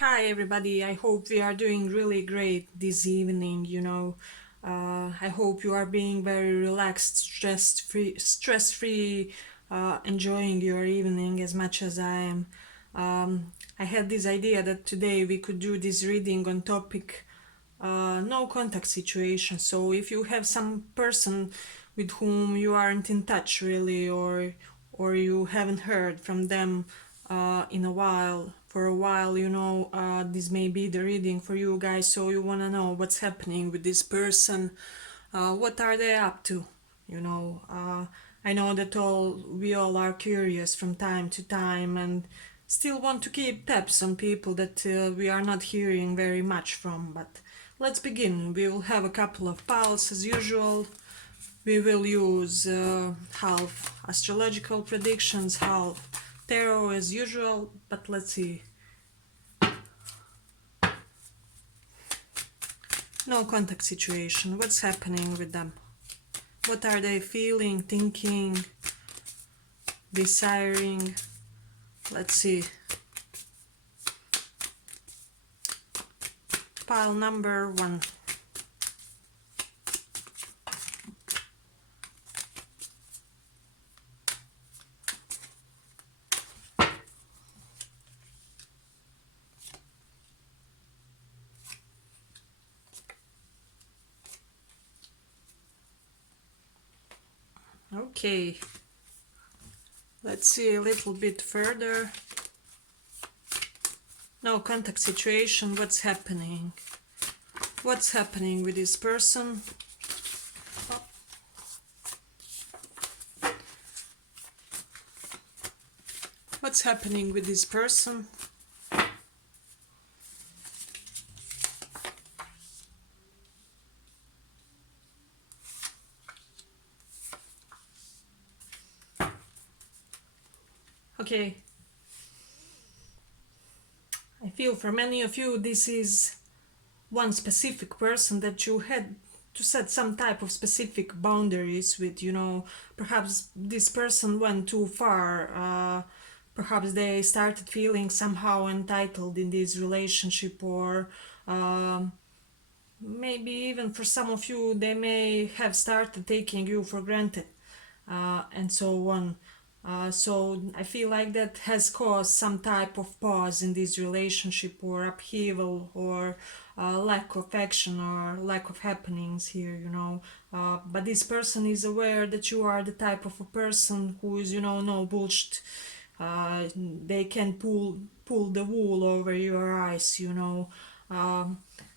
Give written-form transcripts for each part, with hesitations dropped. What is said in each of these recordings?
Hi everybody, I hope we are doing really great this evening, I hope you are being very relaxed, stress-free, enjoying your evening as much as I am. I had this idea that today we could do this reading on topic no contact situation. So if you have some person with whom you aren't in touch really, or you haven't heard from them in a while, for a while, this may be the reading for you guys. So you wanna know what's happening with this person, what are they up to, you know. I know that we all are curious from time to time and still want to keep tabs on people that we are not hearing very much from, but let's begin. We will have a couple of piles as usual. We will use half astrological predictions, half tarot as usual, but let's see. No contact situation. What's happening with them? What are they feeling, thinking, desiring? Let's see. Pile number 1. Okay, let's see a little bit further. No contact situation. What's happening? What's happening with this person? What's happening with this person? Okay. I feel for many of you this is one specific person that you had to set some type of specific boundaries with, perhaps this person went too far, perhaps they started feeling somehow entitled in this relationship, or maybe even for some of you they may have started taking you for granted, and so on. So I feel like that has caused some type of pause in this relationship, or upheaval, or lack of action, or lack of happenings here, but this person is aware that you are the type of a person who is, no bullshit. They can pull the wool over your eyes,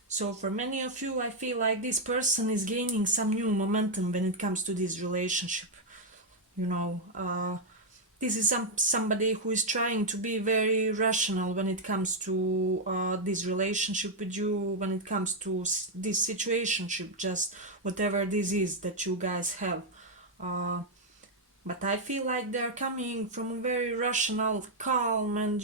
so for many of you, I feel like this person is gaining some new momentum when it comes to this relationship. This is somebody who is trying to be very rational when it comes to this relationship with you, when it comes to this situationship, just whatever this is that you guys have. But I feel like they're coming from a very rational, calm, and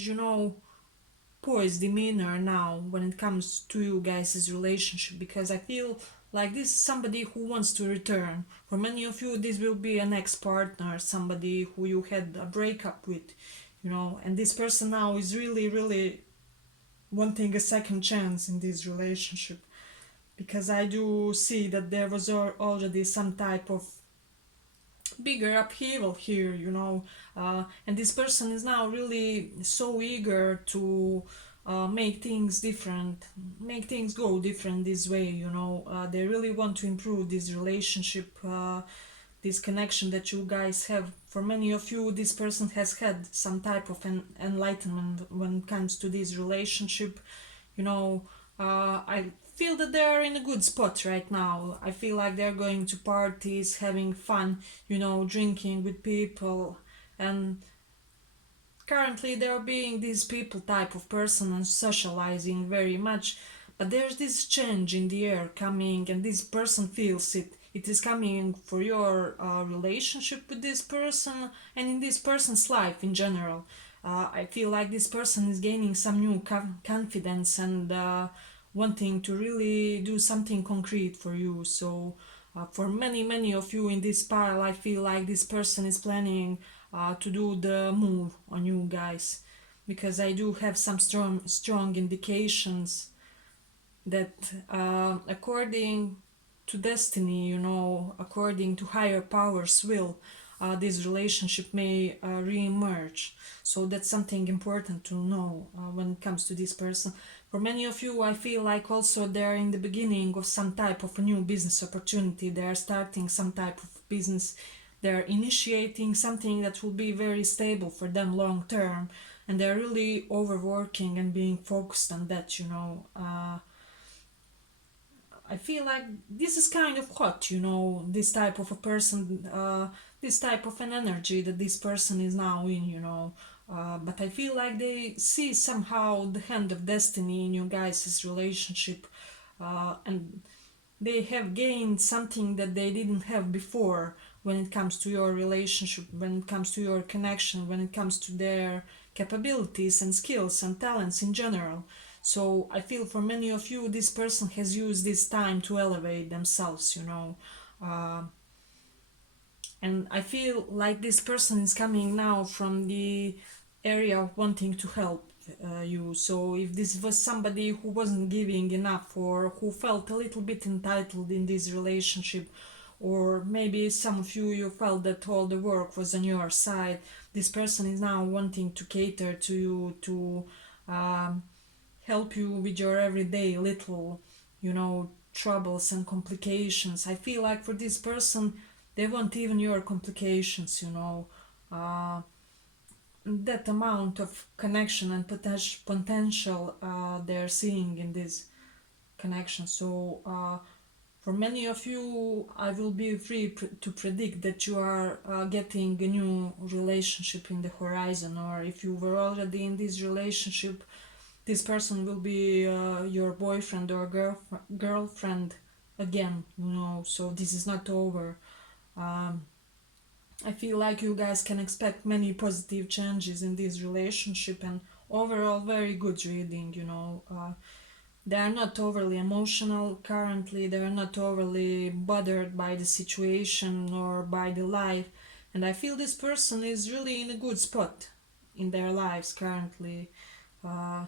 poised demeanor now when it comes to you guys' relationship, because I feel like this is somebody who wants to return. For many of you, this will be an ex-partner, somebody who you had a breakup with, and this person now is really, really wanting a second chance in this relationship, because I do see that there was already some type of bigger upheaval here, and this person is now really so eager to make things different, make things go different this way, they really want to improve this relationship, this connection that you guys have. For many of you, this person has had some type of enlightenment when it comes to this relationship. I feel that they're in a good spot right now. I feel like they're going to parties, having fun, drinking with people, and currently they're being this people type of person and socializing very much. But there's this change in the air coming, and this person feels it. It is coming for your relationship with this person and in this person's life in general. I feel like this person is gaining some new confidence and wanting to really do something concrete for you. So, for many of you in this pile, I feel like this person is planning to do the move on you guys. because I do have some strong indications that according to destiny, according to higher powers will, this relationship may re-emerge. So that's something important to know when it comes to this person. For many of you, I feel like also they're in the beginning of some type of a new business opportunity. They are starting some type of business. They're initiating something that will be very stable for them long term, and they're really overworking and being focused on that. I feel like this is kind of hot, this type of a person, this type of an energy that this person is now in. But I feel like they see somehow the hand of destiny in you guys' relationship, and they have gained something that they didn't have before when it comes to your relationship, when it comes to your connection, when it comes to their capabilities and skills and talents in general. So I feel for many of you, this person has used this time to elevate themselves. Uh, and I feel like this person is coming now from the area of wanting to help you. So if this was somebody who wasn't giving enough, or who felt a little bit entitled in this relationship, or maybe some of you felt that all the work was on your side, this person is now wanting to cater to you, to um, help you with your everyday little, troubles and complications. I feel like for this person, they want even your complications. Uh, that amount of connection and potential they're seeing in this connection. So for many of you, I will be free to predict that you are getting a new relationship in the horizon, or if you were already in this relationship, this person will be your boyfriend or girlfriend again. So this is not over. um, I feel like you guys can expect many positive changes in this relationship, and overall very good reading. They are not overly emotional currently, they are not overly bothered by the situation or by the life, and I feel this person is really in a good spot in their lives currently. uh,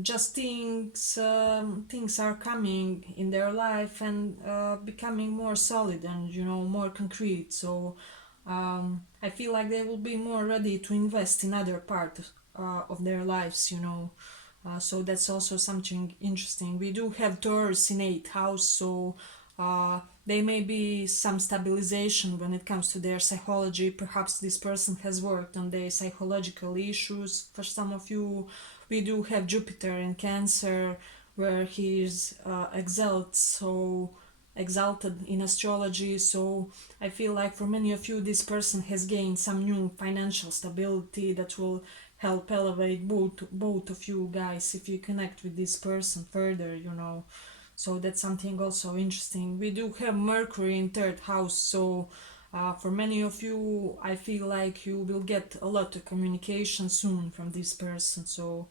just things are coming in their life and becoming more solid and more concrete. So I feel like they will be more ready to invest in other part of their lives. So that's also something interesting. We do have Taurus in 8th house, so there may be some stabilization when it comes to their psychology. Perhaps this person has worked on their psychological issues. For some of you, we do have Jupiter in Cancer, where he is exalted in astrology. So I feel like for many of you, this person has gained some new financial stability that will help elevate both of you guys if you connect with this person further. So that's something also interesting. We do have Mercury in 3rd house, so for many of you, I feel like you will get a lot of communication soon from this person. So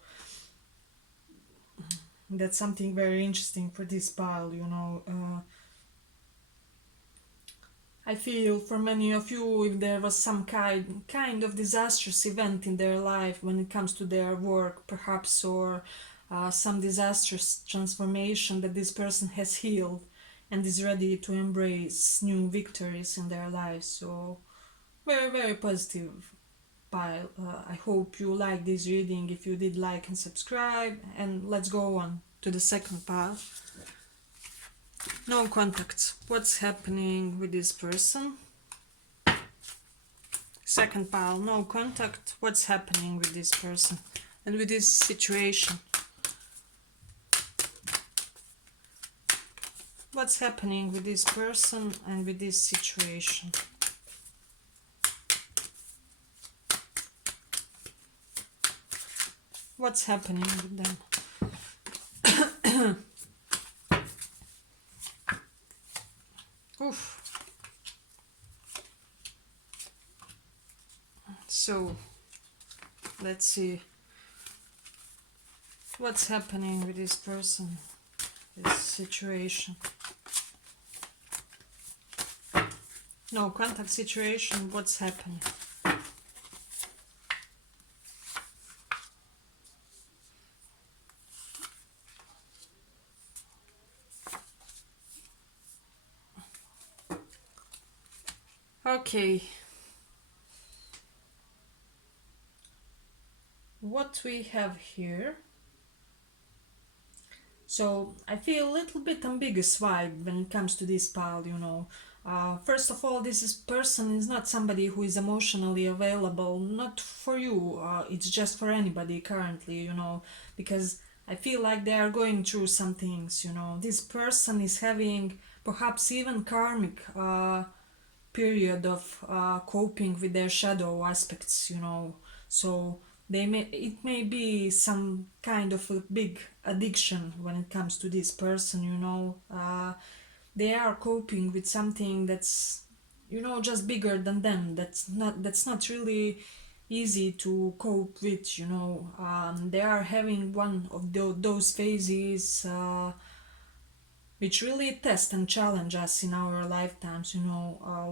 that's something very interesting for this pile. I feel for many of you, if there was some kind of disastrous event in their life when it comes to their work, perhaps, or some disastrous transformation, that this person has healed and is ready to embrace new victories in their lives. So very, very positive pile. I hope you like this reading. If you did, like and subscribe, and let's go on to the second pile. No contacts. What's happening with this person? Second pile, no contact. What's happening with this person and with this situation? What's happening with this person and with this situation? What's happening with them? Oof. So, let's see. What's happening with this person, this situation? No contact situation. What's happening? Okay, what we have here. So I feel a little bit ambiguous vibe when it comes to this pile. First of all, this person is not somebody who is emotionally available, not for you, it's just for anybody currently, because I feel like they are going through some things. This person is having perhaps even karmic period of coping with their shadow aspects. So it may be some kind of a big addiction when it comes to this person. They are coping with something that's just bigger than them. That's not really easy to cope with. They are having one of those phases which really test and challenge us in our lifetimes.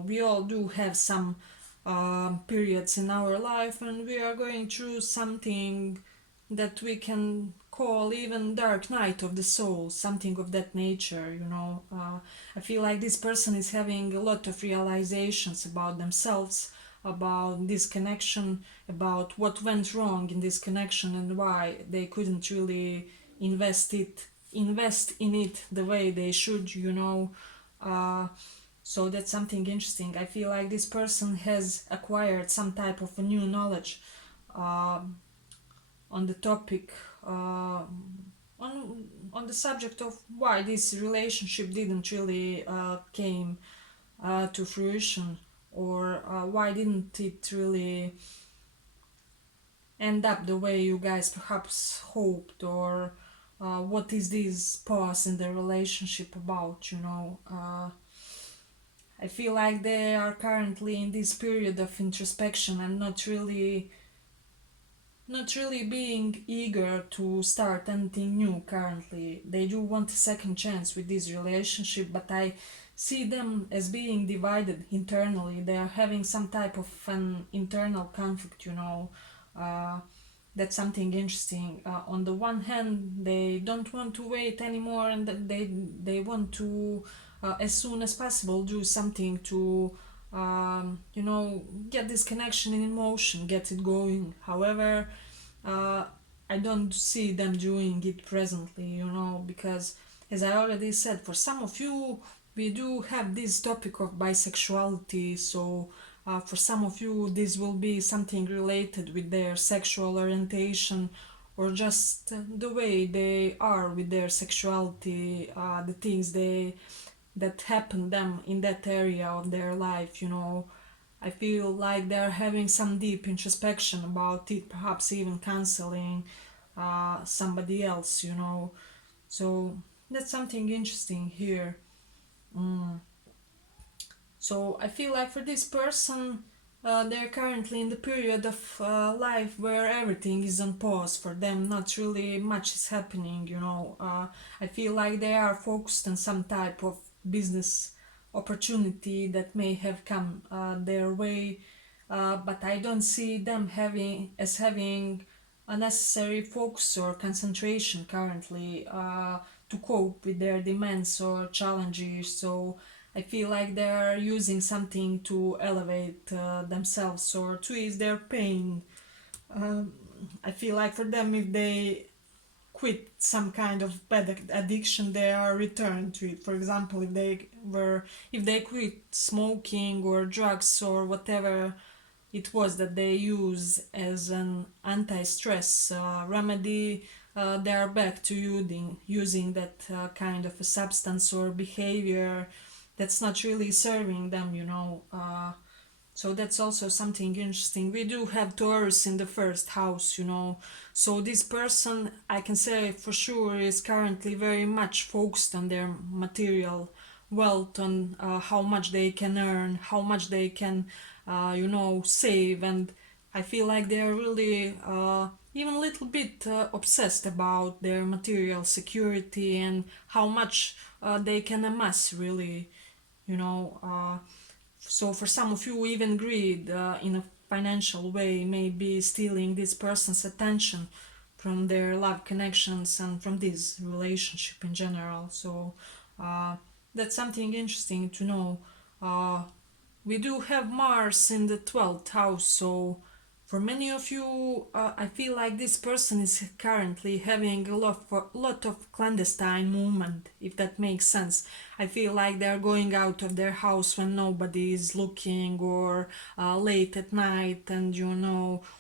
We all do have some periods in our life when we are going through something that we can call even dark night of the soul, something of that nature. I feel like this person is having a lot of realizations about themselves, about this connection, about what went wrong in this connection and why they couldn't really invest in it the way they should. uh, so that's something interesting. I feel like this person has acquired some type of a new knowledge uh, on the topic, on the subject of why this relationship didn't really came to fruition, or why didn't it really end up the way you guys perhaps hoped, or what is this pause in the relationship about. I feel like they are currently in this period of introspection and not really being eager to start anything new currently. They do want a second chance with this relationship, but I see them as being divided internally. They are having some type of an internal conflict. Uh, that's something interesting. On the one hand, they don't want to wait anymore, and they want to, as soon as possible, do something to, get this connection in motion, get it going. However, uh, I don't see them doing it presently, because as I already said, for some of you, we do have this topic of bisexuality. So for some of you, this will be something related with their sexual orientation, or just the way they are with their sexuality, the things that happen them in that area of their life. I feel like they're having some deep introspection about it, perhaps even canceling somebody else. So that's something interesting here. Mm. So I feel like for this person, they're currently in the period of life where everything is on pause for them. Not really much is happening. I feel like they are focused on some type of business opportunity that may have come their way, but I don't see them having a necessary focus or concentration currently to cope with their demands or challenges. So I feel like they're using something to elevate themselves or to ease their pain. Um, I feel like for them, if they quit some kind of bad addiction, they are returned to it. For example, if they quit smoking or drugs or whatever it was that they use as an anti-stress remedy, they are back to using that kind of a substance or behavior that's not really serving them. So that's also something interesting. We do have Taurus in the first house. So this person, I can say for sure, is currently very much focused on their material wealth, on how much they can earn, how much they can, save. And I feel like they're really even a little bit obsessed about their material security and how much they can amass, really. You know, so for some of you, even greed in a financial way may be stealing this person's attention from their love connections and from this relationship in general. So uh, that's something interesting to know. Uh, we do have Mars in the 12th house, so for many of you, I feel like this person is currently having lot of clandestine movement, if that makes sense. I feel like they're going out of their house when nobody is looking, or late at night, and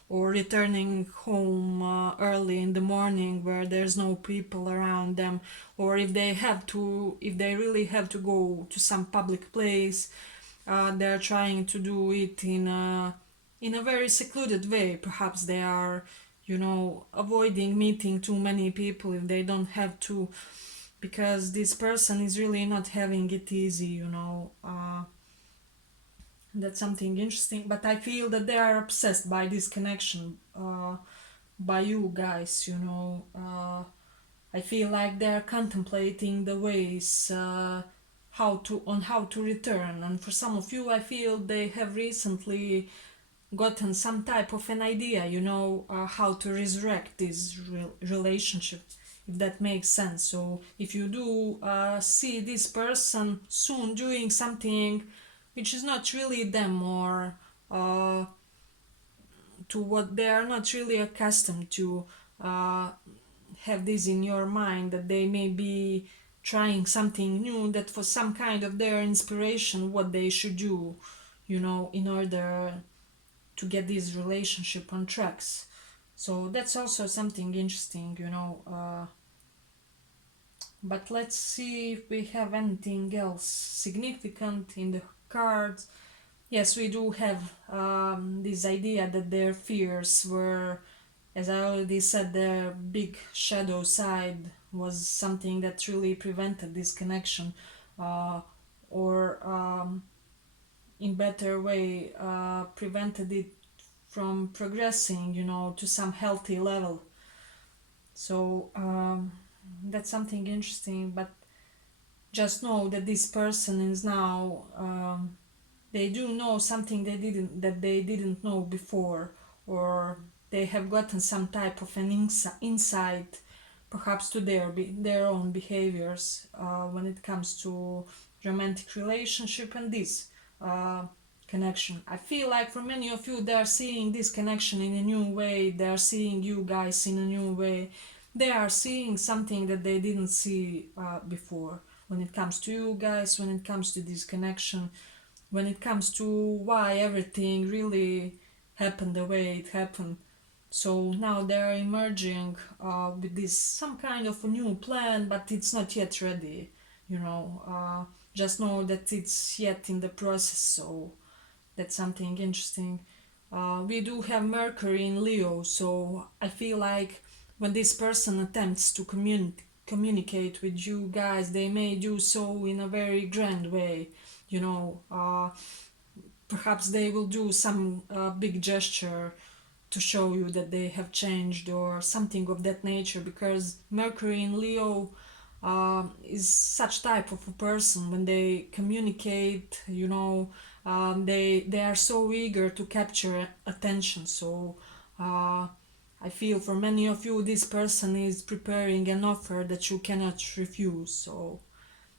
or returning home early in the morning where there's no people around them, or if they really have to go to some public place, they're trying to do it in a very secluded way. Perhaps they are, avoiding meeting too many people if they don't have to, because this person is really not having it easy. That's something interesting. But I feel that they are obsessed by this connection, by you guys. I feel like they're contemplating the ways how to return. And for some of you, I feel they have recently gotten some type of an idea, how to resurrect this relationship, if that makes sense. So if you do see this person soon doing something which is not really them, or uh, to what they are not really accustomed to, uh, have this in your mind that they may be trying something new, that for some kind of their inspiration, what they should do, in order to get this relationship on tracks. So that's also something interesting. But let's see if we have anything else significant in the cards. Yes, we do have this idea that their fears were, as I already said, their big shadow side was something that really prevented this connection, or in better way, prevented it from progressing, to some healthy level. So that's something interesting. But just know that this person is now, they do know something they didn't know before, or they have gotten some type of an insight, perhaps to their own behaviors, when it comes to romantic relationship and this uh, connection. I feel like for many of you, they are seeing this connection in a new way. They are seeing you guys in a new way. They are seeing something that they didn't see before, when it comes to you guys, when it comes to this connection, when it comes to why everything really happened the way it happened. So now they're emerging with this some kind of a new plan, but it's not yet ready. Just know that it's yet in the process. So that's something interesting. We do have Mercury in Leo, so I feel like when this person attempts to communicate with you guys, they may do so in a very grand way. Perhaps they will do some big gesture to show you that they have changed, or something of that nature, because Mercury in Leo is such type of a person. When they communicate, they are so eager to capture attention. So I feel for many of you, this person is preparing an offer that you cannot refuse. So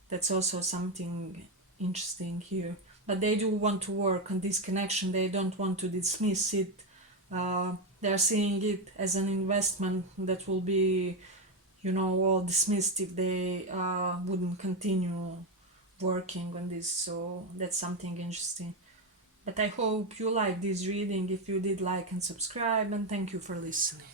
that's also something interesting here. But they do want to work on this connection. They don't want to dismiss it. They're seeing it as an investment that will be, all dismissed if they wouldn't continue working on this. So that's something interesting. But I hope you like this reading. If you did, like and subscribe, and thank you for listening.